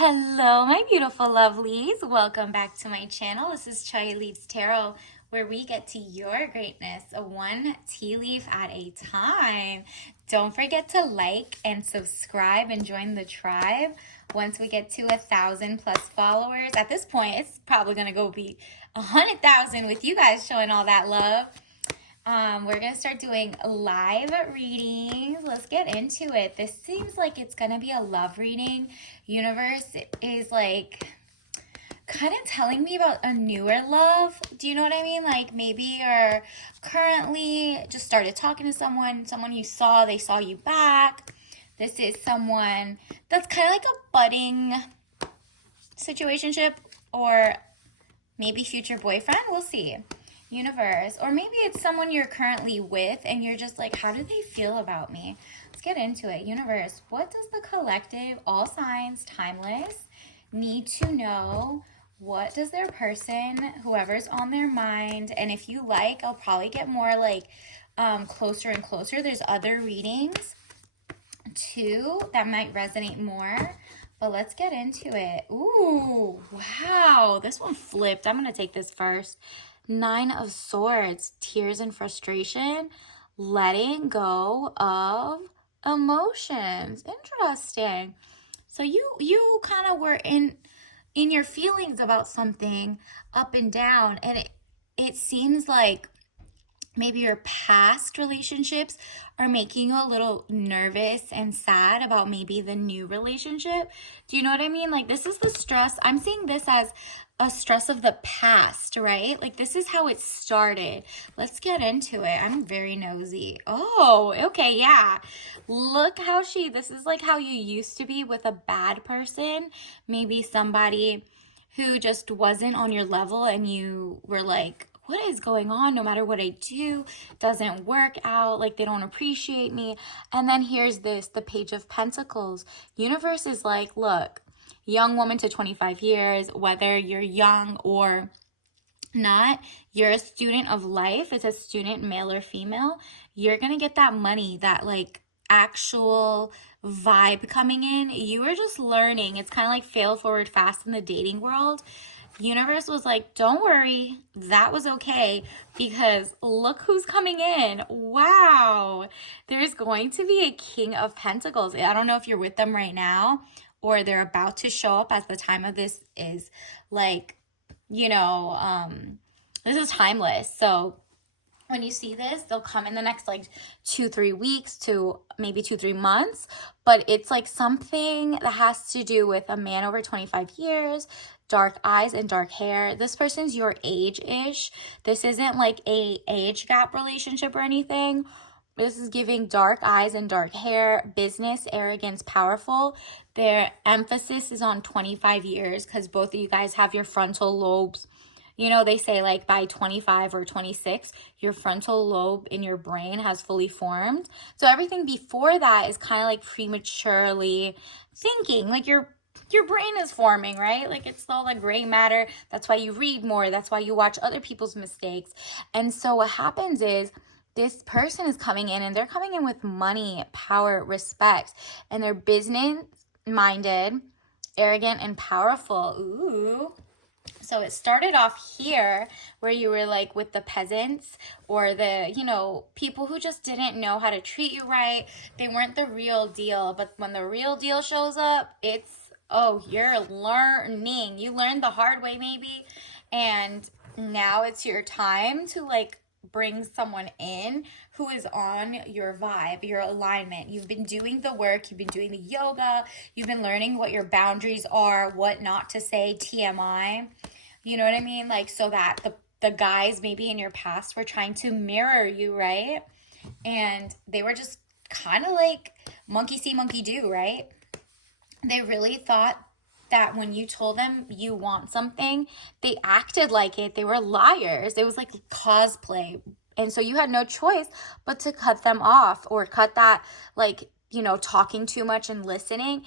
Hello, my beautiful lovelies. Welcome back to my channel. This is Chai Leaves Tarot, where we get to your greatness, one tea leaf at a time. Don't forget to like and subscribe and join the tribe. Once we get to 1,000 plus followers, at this point, it's probably going to go be 100,000 with you guys showing all that love. We're going to start doing live readings. Let's get into it. This seems like it's going to be a love reading. Universe is like kind of telling me about a newer love. Do you know what I mean? Like maybe you're currently just started talking to someone you saw, they saw you back. This is someone that's kind of like a budding situationship or maybe future boyfriend. We'll see. Universe, or maybe it's someone you're currently with and you're just like, how do they feel about me? Let's get into it. Universe, what does the collective, all signs, timeless, need to know? What does their person, whoever's on their mind, and if you like, I'll probably get more like closer and closer. There's other readings too that might resonate more. But let's get into it. Ooh, wow. This one flipped. I'm going to take this first. 9 of Swords, tears and frustration, letting go of emotions. Interesting. So you kind of were in your feelings about something, up and down, and it seems like maybe your past relationships are making you a little nervous and sad about maybe the new relationship. Do you know what I mean? Like this is the stress. I'm seeing this as a stress of the past, right? Like this is how it started. Let's get into it. I'm very nosy. Oh, okay, yeah. Look how this is like how you used to be with a bad person. Maybe somebody who just wasn't on your level and you were like, what is going on? No matter what I do, doesn't work out. Like they don't appreciate me. And then here's this, the Page of Pentacles. Universe is like, look, young woman to 25 years, whether you're young or not, you're a student of life. It's a student, male or female. You're going to get that money, that like actual vibe coming in. You are just learning. It's kind of like fail forward fast in the dating world. Universe was like, don't worry, that was okay, because look who's coming in. Wow. There's going to be a King of Pentacles. I don't know if you're with them right now or they're about to show up as the time of this is like, you know, this is timeless. So when you see this, they'll come in the next like 2-3 weeks to maybe 2-3 months, but it's like something that has to do with a man over 25 years, dark eyes and dark hair. This person's your age-ish. This isn't like a age gap relationship or anything. This is giving dark eyes and dark hair, business, arrogance, powerful. Their emphasis is on 25 years because both of you guys have your frontal lobes. You know, they say like by 25 or 26, your frontal lobe in your brain has fully formed. So everything before that is kind of like prematurely thinking, like your brain is forming, right? Like it's all the gray matter. That's why you read more. That's why you watch other people's mistakes. And so what happens is this person is coming in and they're coming in with money, power, respect, and they're business minded, arrogant, and powerful. Ooh. So it started off here where you were like with the peasants or the, you know, people who just didn't know how to treat you right. They weren't the real deal. But when the real deal shows up, it's, oh, you're learning. You learned the hard way maybe. And now it's your time to like bring someone in who is on your vibe, your alignment. You've been doing the work. You've been doing the yoga. You've been learning what your boundaries are, what not to say, TMI. You know what I mean? Like so that the guys maybe in your past were trying to mirror you, right? And they were just kind of like monkey see, monkey do, right? They really thought that when you told them you want something, they acted like it. They were liars. It was like cosplay. And so you had no choice but to cut them off or cut that, like, you know, talking too much and listening.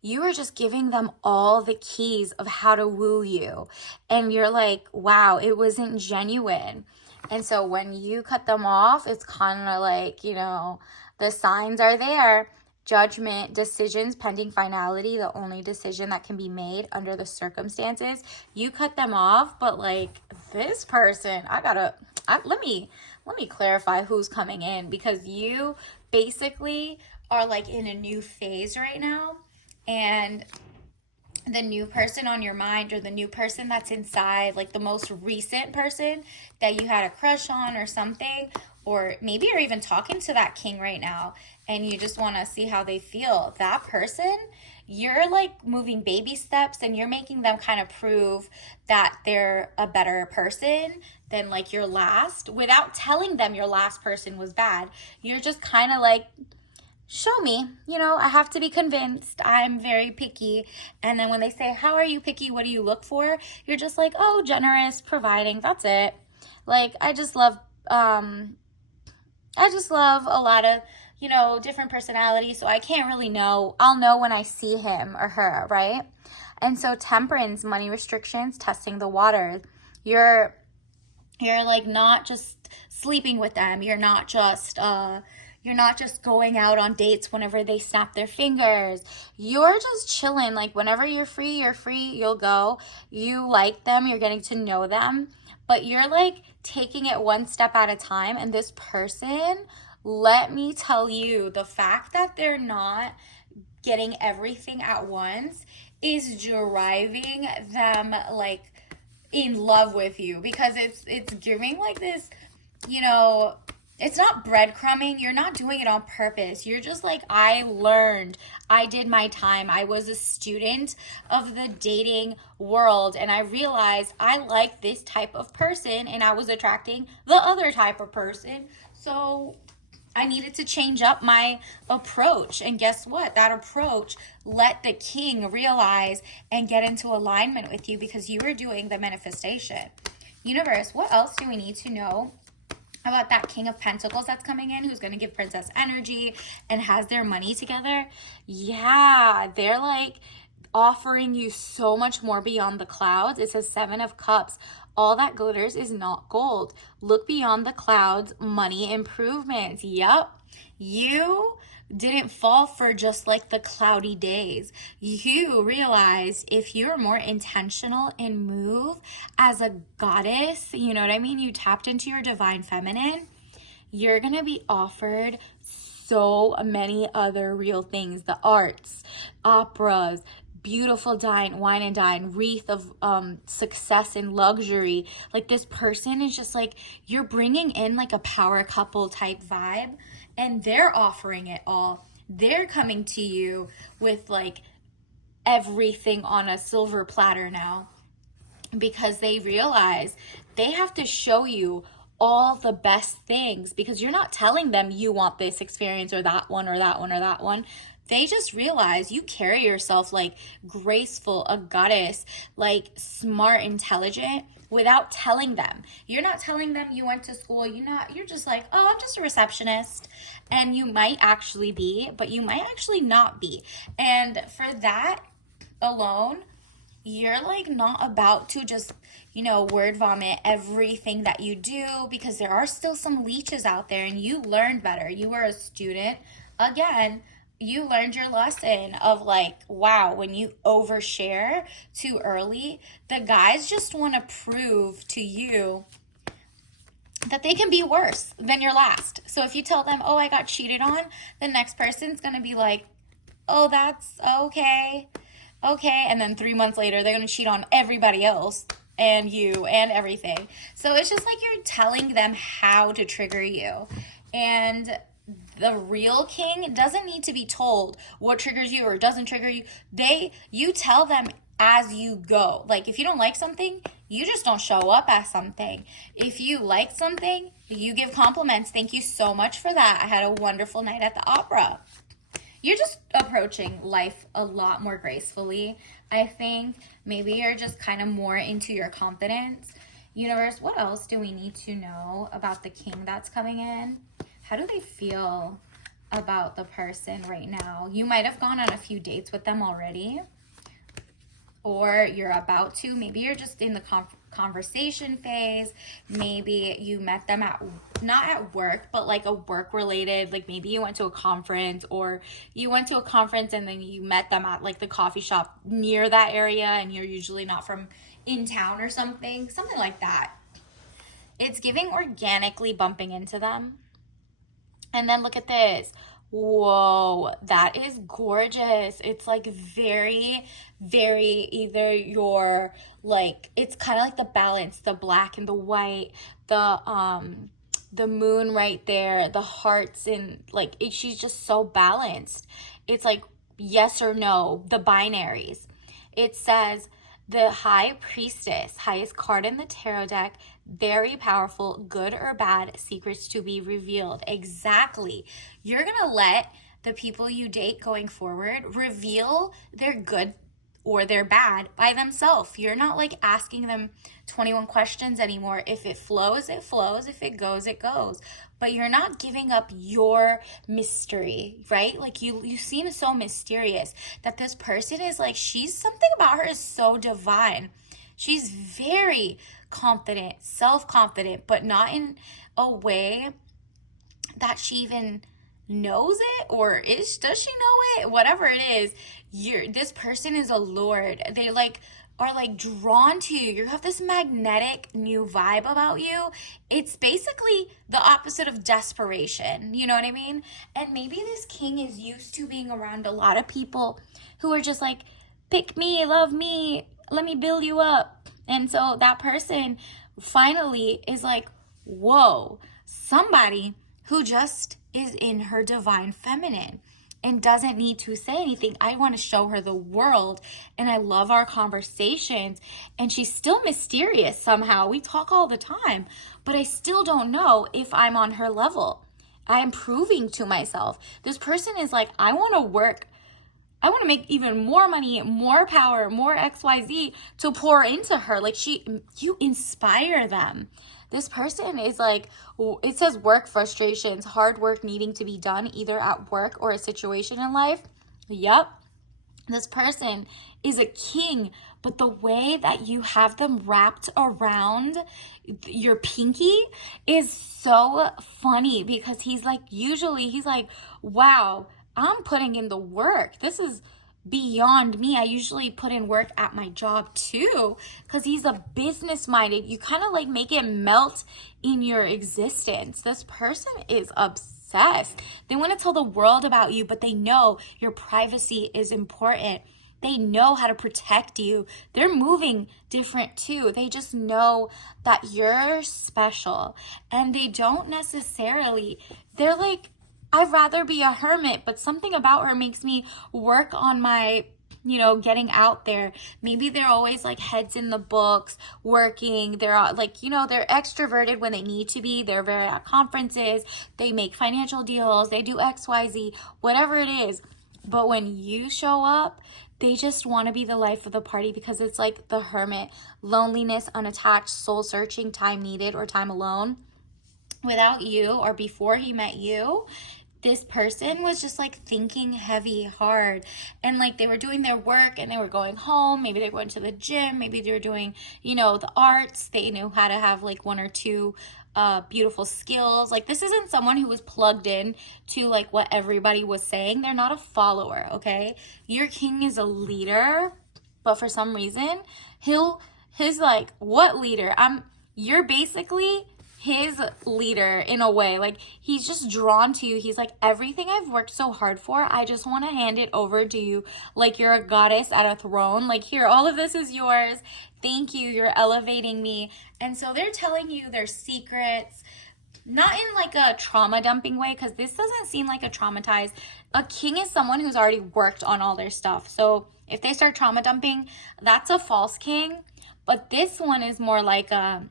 You were just giving them all the keys of how to woo you. And you're like, wow, it wasn't genuine. And so when you cut them off, it's kind of like, you know, the signs are there. judgment, decisions pending finality, the only decision that can be made under the circumstances. You cut them off, but like this person, let me clarify who's coming in, because you basically are like in a new phase right now, and the new person on your mind, or the new person that's inside, like the most recent person that you had a crush on or something, or maybe you're even talking to that king right now and you just want to see how they feel. That person, you're like moving baby steps and you're making them kind of prove that they're a better person than like your last, without telling them your last person was bad. You're just kind of like, show me, I have to be convinced. I'm very picky. And then when they say, how are you picky? What do you look for? You're just like, oh, generous, providing. That's it. Like, I just love a lot of, different personalities. So I can't really know. I'll know when I see him or her, right? And so temperance, money restrictions, testing the water. You're like not just sleeping with them. You're not just going out on dates whenever they snap their fingers. You're just chilling. Like whenever you're free, you'll go. You like them, you're getting to know them, but you're like taking it one step at a time. And this person, let me tell you, the fact that they're not getting everything at once is driving them like in love with you, because it's giving like this, it's not breadcrumbing. You're not doing it on purpose. You're just like, I learned. I did my time. I was a student of the dating world, and I realized I like this type of person, and I was attracting the other type of person. So I needed to change up my approach. And guess what? That approach let the king realize and get into alignment with you, because you were doing the manifestation. Universe, what else do we need to know about that King of Pentacles that's coming in, who's going to give princess energy and has their money together? Yeah, they're like offering you so much more beyond the clouds. It says 7 of Cups. All that glitters is not gold. Look beyond the clouds. Money improvements. Yep. You didn't fall for just like the cloudy days. You realized if you're more intentional and move as a goddess, you know what I mean? You tapped into your divine feminine. You're going to be offered so many other real things. The arts, operas, beautiful wine and dine, wreath of success and luxury. Like this person is just like, you're bringing in like a power couple type vibe, and they're offering it all. They're coming to you with like everything on a silver platter now, because they realize they have to show you all the best things, because you're not telling them you want this experience or that one or that one or that one. They just realize you carry yourself like graceful, a goddess, like smart, intelligent, without telling them. You're not telling them you went to school. You're just like, oh, I'm just a receptionist. And you might actually be, but you might actually not be. And for that alone, you're like not about to just, word vomit everything that you do, because there are still some leeches out there, and you learned better. You were a student. Again, you learned your lesson of like, wow, when you overshare too early, the guys just want to prove to you that they can be worse than your last. So if you tell them, oh, I got cheated on, the next person's going to be like, oh, that's okay. Okay. And then 3 months later, they're going to cheat on everybody else and you and everything. So it's just like you're telling them how to trigger you. And the real king doesn't need to be told what triggers you or doesn't trigger you. You tell them as you go. Like if you don't like something, you just don't show up as something. If you like something, you give compliments. Thank you so much for that. I had a wonderful night at the opera. You're just approaching life a lot more gracefully. I think maybe you're just kind of more into your confidence. Universe, what else do we need to know about the king that's coming in? How do they feel about the person right now? You might have gone on a few dates with them already, or you're about to. Maybe you're just in the conversation phase. Maybe you met them at, not at work, but like a work related, like maybe you went to a conference, or you went to a conference and then you met them at like the coffee shop near that area, and you're usually not from in town or something like that. It's giving organically bumping into them. And then look at this. Whoa, that is gorgeous. It's like very, very, either your, like, it's kind of like the balance, the black and the white, the moon right there, the hearts, and like she's just so balanced. It's like yes or no, the binaries. It says the High Priestess, highest card in the tarot deck, very powerful, good or bad, secrets to be revealed. Exactly. You're going to let the people you date going forward reveal their good or their bad by themselves. You're not like asking them 21 questions anymore. If it flows, it flows. If it goes, it goes. But you're not giving up your mystery, right? Like you seem so mysterious that this person is like, something about her is so divine. She's very confident, self-confident, but not in a way that she even knows it, or does she know it? Whatever it is, this person is allured. They are drawn to you. You have this magnetic new vibe about you. It's basically the opposite of desperation. You know what I mean? And maybe this king is used to being around a lot of people who are just like, pick me, love me, let me build you up. And so that person finally is like, whoa, somebody who just is in her divine feminine and doesn't need to say anything. I want to show her the world, and I love our conversations. And she's still mysterious somehow. We talk all the time, but I still don't know if I'm on her level. I am proving to myself. This person is like, I want to work. I want to make even more money, more power, more XYZ to pour into her. Like you inspire them. This person is like, it says work frustrations, hard work needing to be done either at work or a situation in life. Yep. This person is a king, but the way that you have them wrapped around your pinky is so funny, because he's like, wow, I'm putting in the work. This is beyond me. I usually put in work at my job too, because he's a business minded. You kind of like make it melt in your existence. This person is obsessed. They want to tell the world about you, but they know your privacy is important. They know how to protect you. They're moving different too. They just know that you're special, and they don't necessarily, they're like, I'd rather be a hermit, but something about her makes me work on my, getting out there. Maybe they're always like heads in the books, working. They're like, they're extroverted when they need to be. They're very at conferences. They make financial deals. They do XYZ, whatever it is. But when you show up, they just want to be the life of the party, because it's like the hermit, loneliness, unattached, soul searching, time needed, or time alone. Without you, or before he met you, this person was just like thinking heavy, hard, and like they were doing their work and they were going home. Maybe they were going to the gym. Maybe they were doing, the arts. They knew how to have like one or two beautiful skills. Like, this isn't someone who was plugged in to like what everybody was saying. They're not a follower, okay? Your king is a leader, but for some reason, he's like, what leader? You're basically his leader in a way. Like, he's just drawn to you. He's like, everything I've worked so hard for, I just want to hand it over to you like you're a goddess at a throne. Like, here, all of this is yours. Thank you. You're elevating me. And so they're telling you their secrets, not in like a trauma dumping way, because this doesn't seem like a traumatized. A king is someone who's already worked on all their stuff. So if they start trauma dumping, that's a false king. But this one is more like a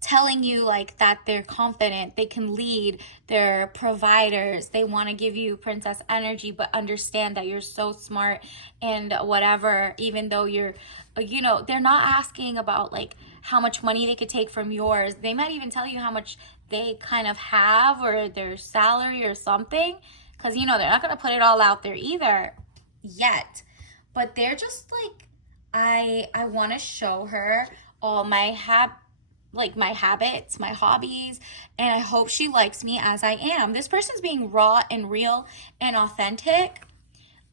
telling you like that they're confident, they can lead, they're providers, they want to give you princess energy, but understand that you're so smart and whatever, even though you're, they're not asking about like how much money they could take from yours. They might even tell you how much they kind of have, or their salary or something, because they're not going to put it all out there either yet. But they're just like, I want to show her all my my habits, my hobbies, and I hope she likes me as I am. This person's being raw and real and authentic,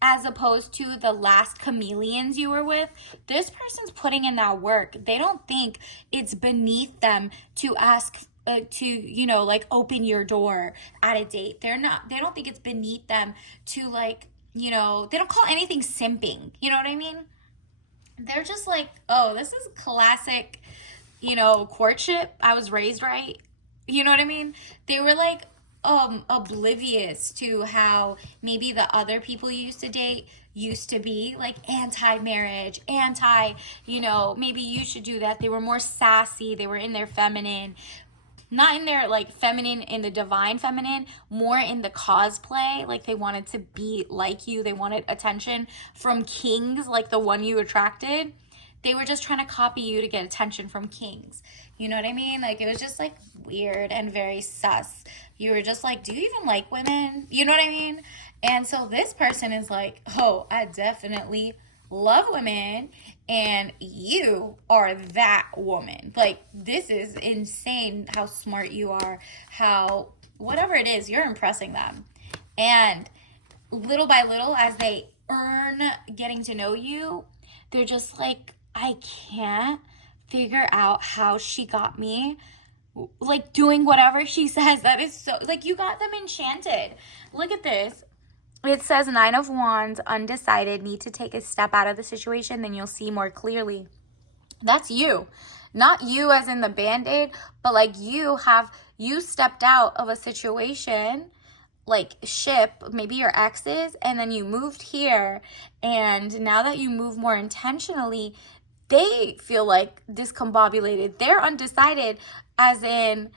as opposed to the last chameleons you were with. This person's putting in that work. They don't think it's beneath them to ask to open your door at a date. They don't think it's beneath them to they don't call anything simping. You know what I mean? They're just like, oh, this is classic, courtship. I was raised right. You know what I mean? They were like oblivious to how maybe the other people you used to date used to be, like anti-marriage, maybe you should do that. They were more sassy. They were in their feminine, not in their like feminine, in the divine feminine, more in the cosplay. Like they wanted to be like you. They wanted attention from kings, like the one you attracted. They were just trying to copy you to get attention from kings. You know what I mean? Like it was just like weird and very sus. You were just like, do you even like women? You know what I mean? And so this person is like, oh, I definitely love women, and you are that woman. Like, this is insane how smart you are, how whatever it is, you're impressing them. And little by little, as they earn getting to know you, they're just like, I can't figure out how she got me, like doing whatever she says. That is so, like, you got them enchanted. Look at this. It says 9 of Wands, undecided, need to take a step out of the situation, then you'll see more clearly. That's you. Not you as in the Band-Aid, but like you stepped out of a situation, like ship, maybe your exes, and then you moved here. And now that you move more intentionally, they feel like discombobulated. They're undecided, as in,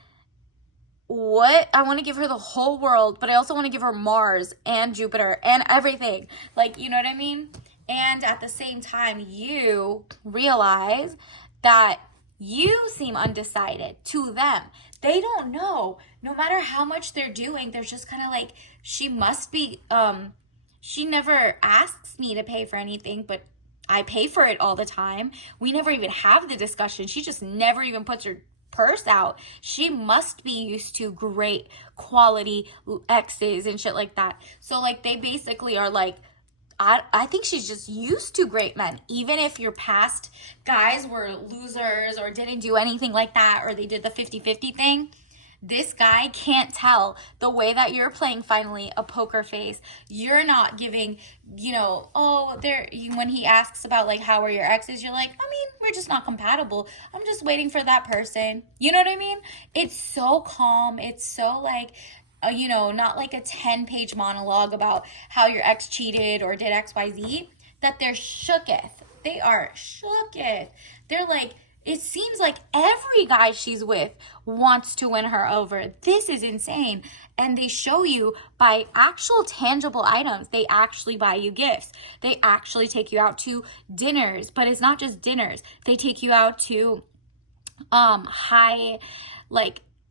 what? I want to give her the whole world, but I also want to give her Mars and Jupiter and everything. Like, you know what I mean? And at the same time, you realize that you seem undecided to them. They don't know. No matter how much they're doing, they're just kind of like, she must be, she never asks me to pay for anything, but I pay for it all the time. We never even have the discussion. She just never even puts her purse out. She must be used to great quality exes and shit like that. So like they basically are like, I think she's just used to great men. Even if your past guys were losers or didn't do anything like that, or they did the 50-50 thing, this guy can't tell the way that you're playing finally a poker face. You're not giving, when he asks about like, how are your exes? You're like, I mean, we're just not compatible. I'm just waiting for that person. You know what I mean? It's so calm. It's so like, not like a 10-page monologue about how your ex cheated or did XYZ, that they're shooketh. They are shooketh. They're like, it seems like every guy she's with wants to win her over. This is insane. And they show you by actual tangible items. They actually buy you gifts. They actually take you out to dinners. But it's not just dinners. They take you out to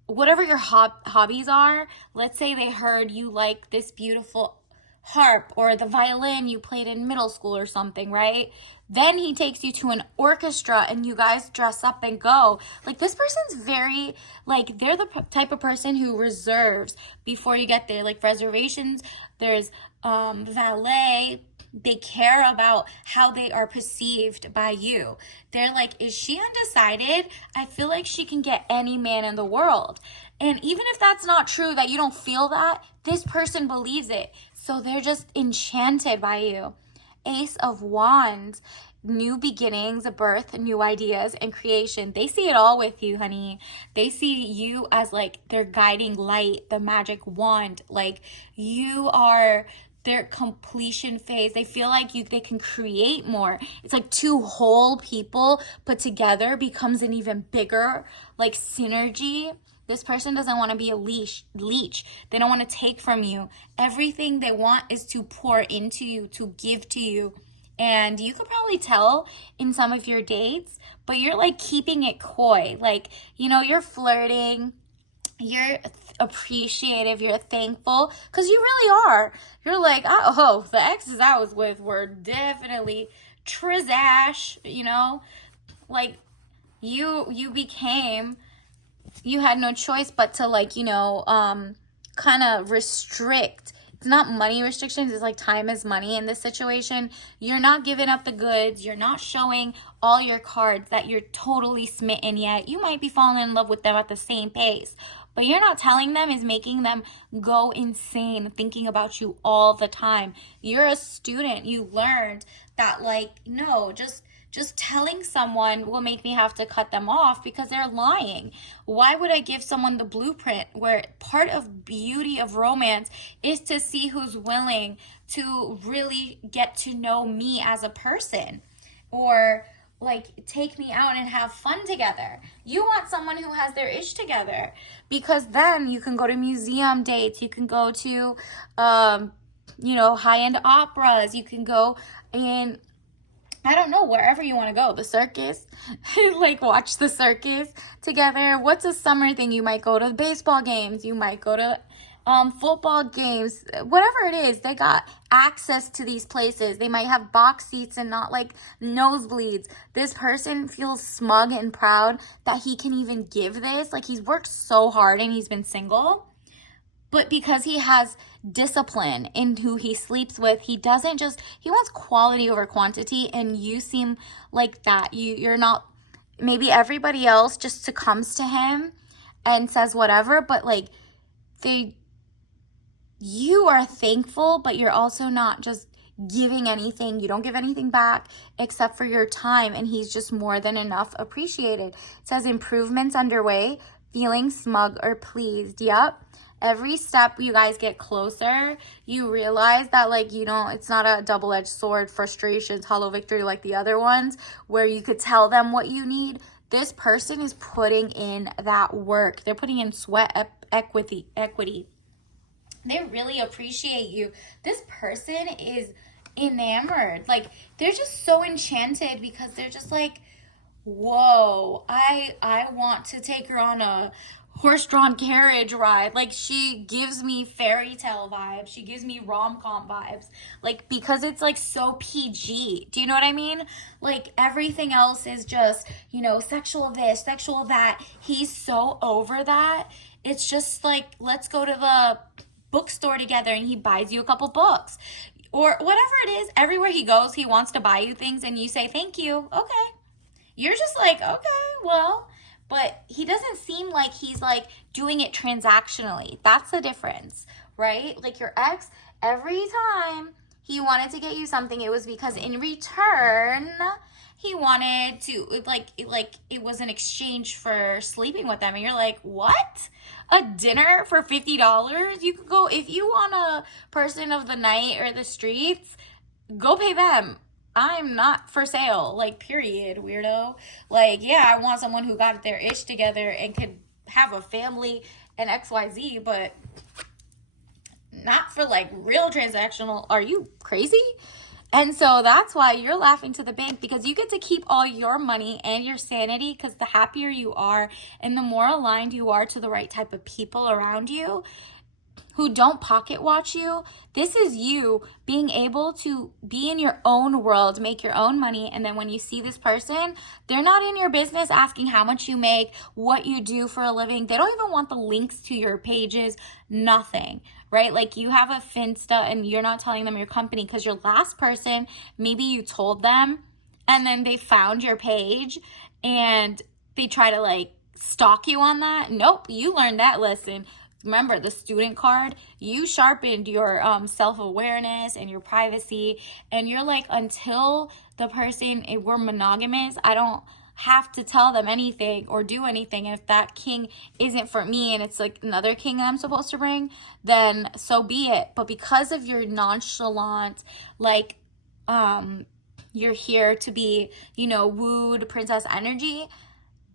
whatever your hobbies are. Let's say they heard you like this beautiful harp or the violin you played in middle school or something, right? Then he takes you to an orchestra and you guys dress up and go. Like, this person's very, like, they're the type of person who reserves before you get there. Like, reservations, there's valet. They care about how they are perceived by you. They're like, is she undecided? I feel like she can get any man in the world. And even if that's not true, that you don't feel that, this person believes it. So they're just enchanted by you. Ace of Wands, new beginnings, a birth, new ideas, and creation. They see it all with you, honey. They see you as like their guiding light, the magic wand. Like, you are their completion phase. They feel like they can create more. It's like two whole people put together becomes an even bigger like synergy. This person doesn't want to be a leech. They don't want to take from you. Everything they want is to pour into you, to give to you. And you could probably tell in some of your dates, but you're like keeping it coy. Like, you're flirting. You're appreciative, you're thankful, because you really are. You're like, the exes I was with were definitely Trizash, like you had no choice but to kind of restrict. It's not money restrictions, it's like time is money in this situation. You're not giving up the goods, you're not showing all your cards that you're totally smitten yet. You might be falling in love with them at the same pace, but you're not telling them is making them go insane thinking about you all the time. You're a student, you learned that no, just telling someone will make me have to cut them off because they're lying. Why would I give someone the blueprint where part of beauty of romance is to see who's willing to really get to know me as a person, or take me out and have fun together? You want someone who has their ish together, because then you can go to museum dates, you can go to high-end operas, you can go in, I don't know, wherever you want to go, the circus, watch the circus together. What's a summer thing? You might go to baseball games, you might go to football games, whatever it is. They got access to these places. They might have box seats and not nosebleeds. This person feels smug and proud that he can even give this. He's worked so hard and he's been single. But because he has discipline in who he sleeps with, he wants quality over quantity, and you seem like that. You're not, maybe everybody else just succumbs to him and says whatever, but you are thankful, but you're also not just giving anything. You don't give anything back except for your time, and he's just more than enough appreciated. It says improvements underway, feeling smug or pleased. Yep. Every step you guys get closer, you realize that it's not a double-edged sword, frustrations, hollow victory like the other ones where you could tell them what you need. This person is putting in that work. They're putting in sweat equity. They really appreciate you. This person is enamored. They're just so enchanted because they're just whoa, I want to take her on a horse-drawn carriage ride. She gives me fairy tale vibes. She gives me rom-com vibes. Because it's so PG. Do you know what I mean? Everything else is just, sexual this, sexual that. He's so over that. It's just let's go to the bookstore together and he buys you a couple books. Or whatever it is, everywhere he goes, he wants to buy you things and you say, thank you. Okay. You're just okay, well. But he doesn't seem like he's doing it transactionally. That's the difference, right? Your ex, every time he wanted to get you something, it was because in return, he wanted to, it was an exchange for sleeping with them. And you're what? A dinner for $50? You could go, if you want a person of the night or the streets, go pay them. I'm not for sale, period, weirdo. Yeah, I want someone who got their ish together and could have a family and XYZ, but not for real transactional. Are you crazy? And so that's why you're laughing to the bank, because you get to keep all your money and your sanity, because the happier you are and the more aligned you are to the right type of people around you who don't pocket watch you. This is you being able to be in your own world, make your own money. And then when you see this person, they're not in your business asking how much you make, what you do for a living. They don't even want the links to your pages, nothing, right? You have a Finsta and you're not telling them your company because your last person, maybe you told them and then they found your page and they try to stalk you on that. Nope, you learned that lesson. Remember the student card, you sharpened your self-awareness and your privacy, and you're until the person, if we're monogamous, I don't have to tell them anything or do anything. And if that king isn't for me and it's another king that I'm supposed to bring, then so be it. But because of your nonchalant, you're here to be, wooed princess energy,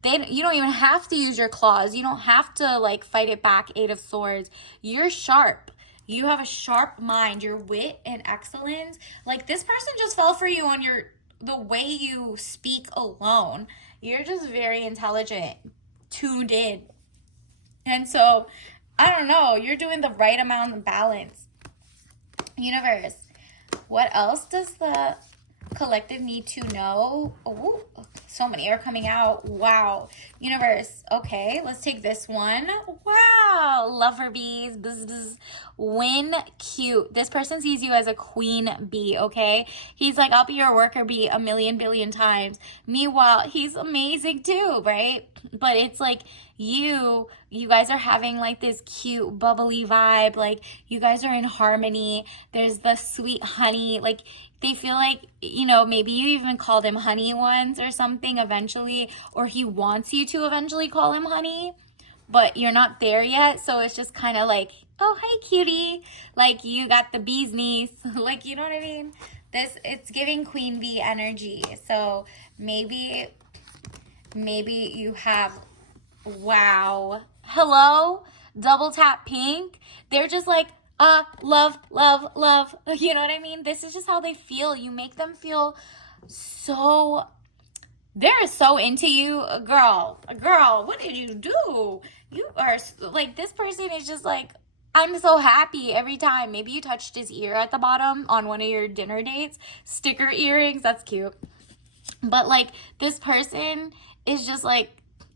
you don't even have to use your claws. You don't have to fight it back, 8 of Swords. You're sharp. You have a sharp mind. Your wit and excellence. This person just fell for you on the way you speak alone. You're just very intelligent, tuned in. And so, I don't know. You're doing the right amount of balance. Universe, what else does the collective need to know? Oh, so many are coming out. Wow. Universe. Okay, let's take this one. Wow. Lover bees. Bzz, bzz. Win cute. This person sees you as a queen bee, okay? He's like, I'll be your worker bee a million billion times. Meanwhile, he's amazing too, right? But it's like you guys are having like this cute bubbly vibe. Like you guys are in harmony. There's the sweet honey. Like they feel like, you know, maybe you even called him honey once or something eventually, or he wants you to eventually call him honey, but you're not there yet. So it's just kind of like, oh, hi cutie. Like you got the bee's knees. Like, you know what I mean? It's giving queen bee energy. So maybe you have, wow, hello, double tap pink. They're just like, love, love, love. You know what I mean? This is just how they feel. You make them feel so, they're so into you. Girl, what did you do? You are like, this person is just like, I'm so happy every time. Maybe you touched his ear at the bottom on one of your dinner dates. Sticker earrings, that's cute. But like this person is just like,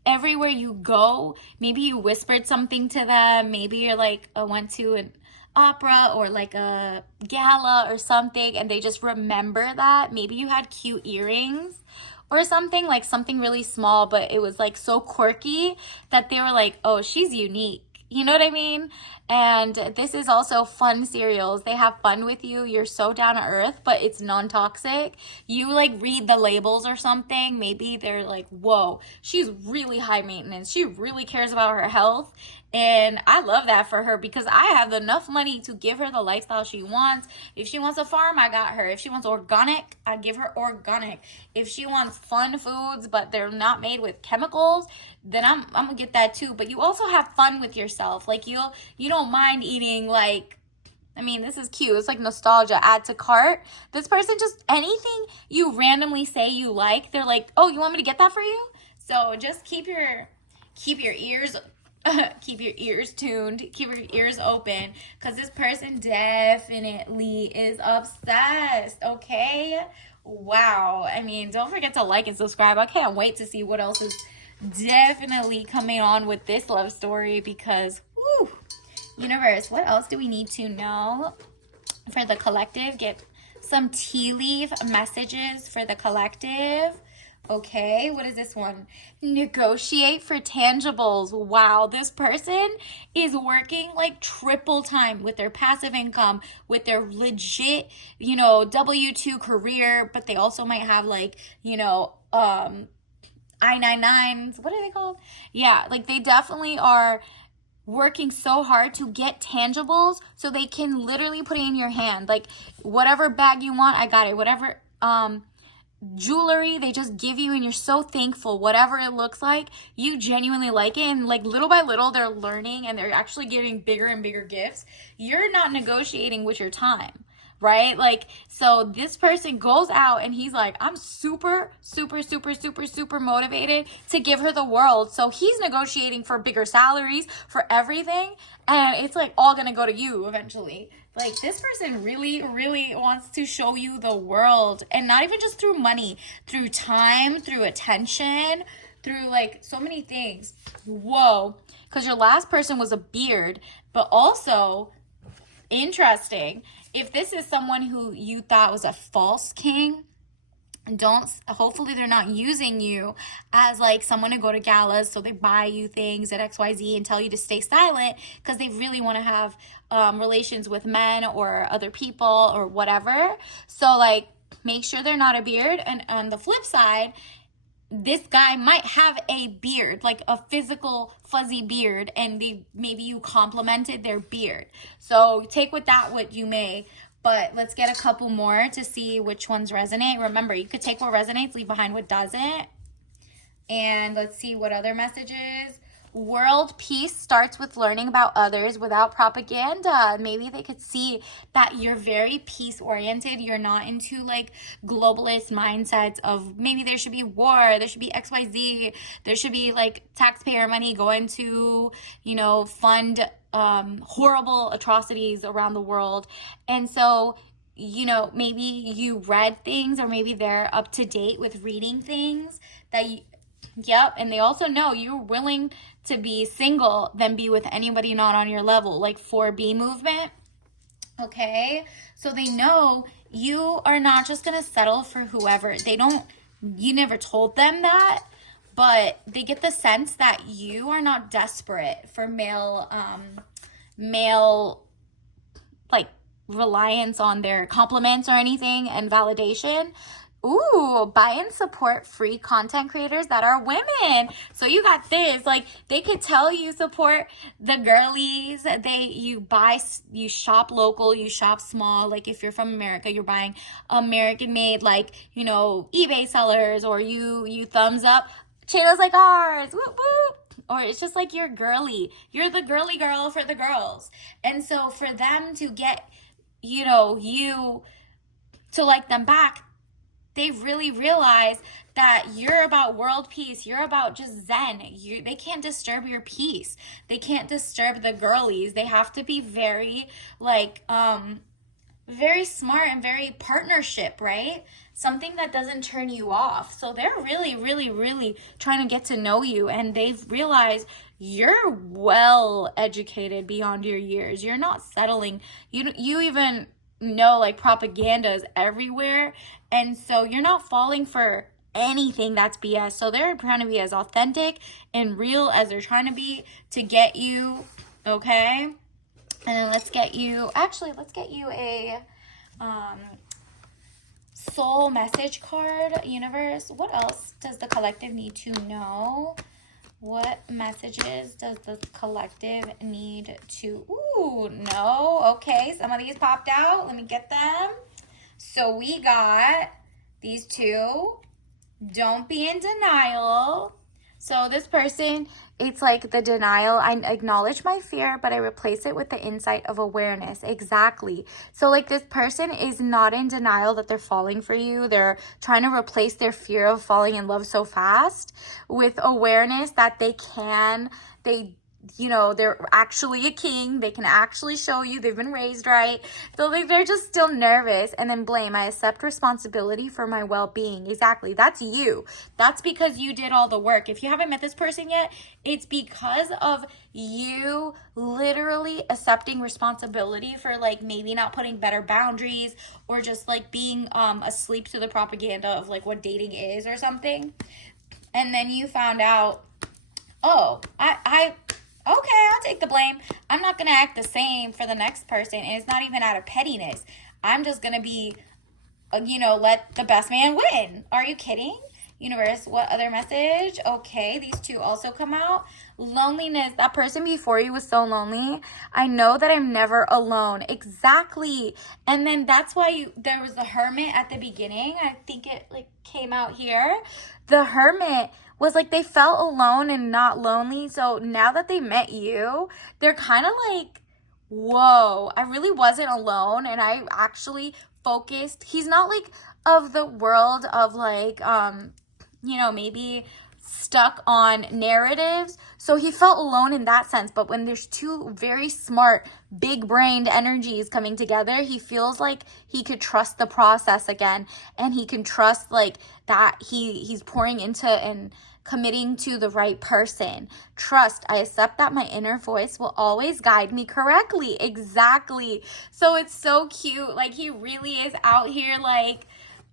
everywhere you go, maybe you whispered something to them. Maybe you're like, I went to an opera or like a gala or something, and they just remember that. Maybe you had cute earrings or something, like something really small, but it was like so quirky that they were like, oh, she's unique. You know what I mean? And this is also fun cereals. They have fun with you. You're so down to earth, but it's non-toxic. You like read the labels or something. Maybe they're like, whoa, she's really high maintenance. She really cares about her health. And I love that for her because I have enough money to give her the lifestyle she wants. If she wants a farm, I got her. If she wants organic, I give her organic. If she wants fun foods, but they're not made with chemicals, then I'm gonna get that too. But you also have fun with yourself. Like you don't mind eating like, I mean, this is cute. It's like nostalgia. Add to cart. This person just, anything you randomly say you like, they're like, oh, you want me to get that for you? So just keep your ears keep your ears tuned, keep your ears open, because this person definitely is obsessed, okay? Wow. I mean, don't forget to like and subscribe. I can't wait to see what else is definitely coming on with this love story because, whew, universe, what else do we need to know for the collective? Get some tea leaf messages for the collective. Okay, what is this one? Negotiate for tangibles. Wow, this person is working like triple time with their passive income, with their legit, you know, W-2 career, but they also might have like, you know, I-99s. What are they called? Yeah, like they definitely are working so hard to get tangibles so they can literally put it in your hand. Like whatever bag you want, I got it. Whatever, jewelry they just give you and you're so thankful, whatever it looks like, you genuinely like it, and like little by little they're learning and they're actually giving bigger and bigger gifts. You're not negotiating with your time, right? Like, so this person goes out and he's like, I'm super motivated to give her the world. So he's negotiating for bigger salaries, for everything, and it's like all gonna go to you eventually. Like this person really wants to show you the world, and not even just through money, through time, through attention, through like so many things. Whoa, because your last person was a beard, but also interesting. If this is someone who you thought was a false king, hopefully they're not using you as like someone to go to galas so they buy you things at XYZ and tell you to stay silent because they really want to have relations with men or other people or whatever. So like make sure they're not a beard. And on the flip side, this guy might have a beard, like a physical fuzzy beard, and maybe you complimented their beard. So take with that what you may. But let's get a couple more to see which ones resonate. Remember, you could take what resonates, leave behind what doesn't. And let's see what other messages. World peace starts with learning about others without propaganda. Maybe they could see that you're very peace oriented. You're not into like globalist mindsets of maybe there should be war, there should be XYZ, there should be like taxpayer money going to, you know, fund horrible atrocities around the world. And so maybe you read things, or maybe they're up to date with reading things that you, yep, and they also know you're willing to be single than be with anybody not on your level, like 4B movement. Okay, so they know you are not just gonna settle for whoever. You never told them that, but they get the sense that you are not desperate for male like reliance on their compliments or anything and validation. Ooh, buy and support free content creators that are women. So you got this, like, they could tell you support the girlies. You shop local, you shop small. Like, if you're from America, you're buying American made, like, eBay sellers, or you thumbs up channels like ours. Whoop, whoop. Or it's just like you're girly. You're the girly girl for the girls. And so for them to get, you to like them back, they really realize that you're about world peace. You're about just zen. They can't disturb your peace. They can't disturb the girlies. They have to be very, very smart and very partnership, right? Something that doesn't turn you off. So they're really, really, really trying to get to know you, and they've realized you're well educated beyond your years. You're not settling. You even know, like, propaganda is everywhere, and so you're not falling for anything that's BS. So they're trying to be as authentic and real as they're trying to be to get you, okay? And then let's get you a soul message card. Universe, what else does the collective need to know? What messages does the collective need to know? Okay, some of these popped out. Let me get them. So we got these two. Don't be in denial. So this person, it's like the denial. I acknowledge my fear, but I replace it with the insight of awareness. Exactly. So like this person is not in denial that they're falling for you. They're trying to replace their fear of falling in love so fast with awareness that they're actually a king. They can actually show you they've been raised right. So they're just still nervous. And then blame. I accept responsibility for my well-being. Exactly. That's you. That's because you did all the work. If you haven't met this person yet, it's because of you literally accepting responsibility for, like, maybe not putting better boundaries, or just like being asleep to the propaganda of like what dating is or something. And then you found out, oh, okay, I'll take the blame. I'm not going to act the same for the next person. And it's not even out of pettiness. I'm just going to be, let the best man win. Are you kidding? Universe, what other message? Okay, these two also come out. Loneliness. That person before you was so lonely. I know that I'm never alone. Exactly. And then that's why there was the hermit at the beginning. I think it came out here. The hermit was like, they felt alone and not lonely. So now that they met you, they're kind of like, whoa, I really wasn't alone. And I actually focused. He's not like of the world of like, maybe stuck on narratives. So he felt alone in that sense. But when there's two very smart, big-brained energies coming together, he feels like he could trust the process again. And he can trust like that he's pouring into and committing to the right person. Trust. I accept that my inner voice will always guide me correctly. Exactly. So it's so cute. Like, he really is out here like,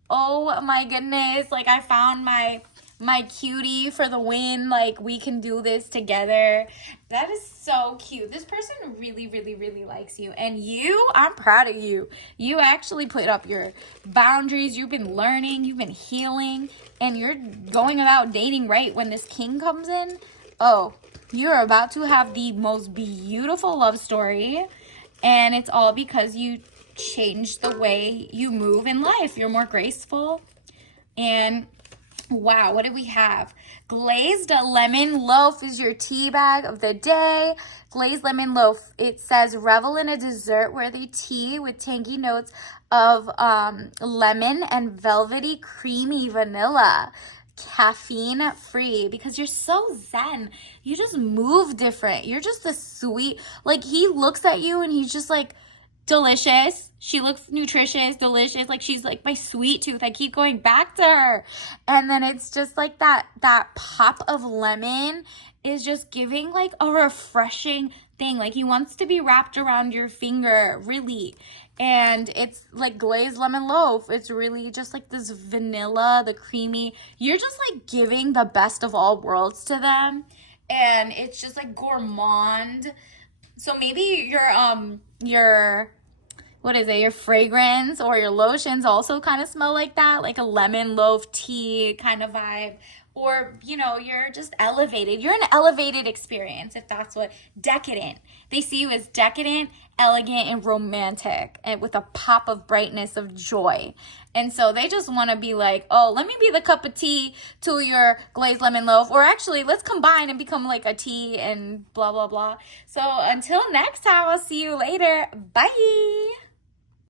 oh my goodness, like, I found my cutie for the win. Like, we can do this together. That is so cute. This person really, really, really likes you. And I'm proud of you. You actually put up your boundaries. You've been learning. You've been healing. And you're going about dating right when this king comes in. Oh, you're about to have the most beautiful love story. And it's all because you changed the way you move in life. You're more graceful. And wow, what do we have? Glazed lemon loaf is your tea bag of the day. Glazed lemon loaf. It says, revel in a dessert-worthy tea with tangy notes of lemon and velvety, creamy vanilla. Caffeine free, because you're so zen. You just move different. You're just a sweet, like, he looks at you and he's just like, delicious. She looks nutritious, delicious. Like, she's like my sweet tooth. I keep going back to her. And then it's just like that pop of lemon is just giving like a refreshing thing. Like, he wants to be wrapped around your finger, really. And it's like glazed lemon loaf. It's really just like this vanilla, the creamy. You're just like giving the best of all worlds to them. And it's just like gourmand. So maybe your what is it, your fragrance or your lotions also kind of smell like that, like a lemon loaf tea kind of vibe. Or, you know, you're just elevated. You're an elevated experience, if that's what, decadent. They see you as decadent, elegant, and romantic, and with a pop of brightness of joy. And so they just want to be like, oh, let me be the cup of tea to your glazed lemon loaf. Or actually, let's combine and become like a tea and blah, blah, blah. So until next time, I'll see you later. Bye.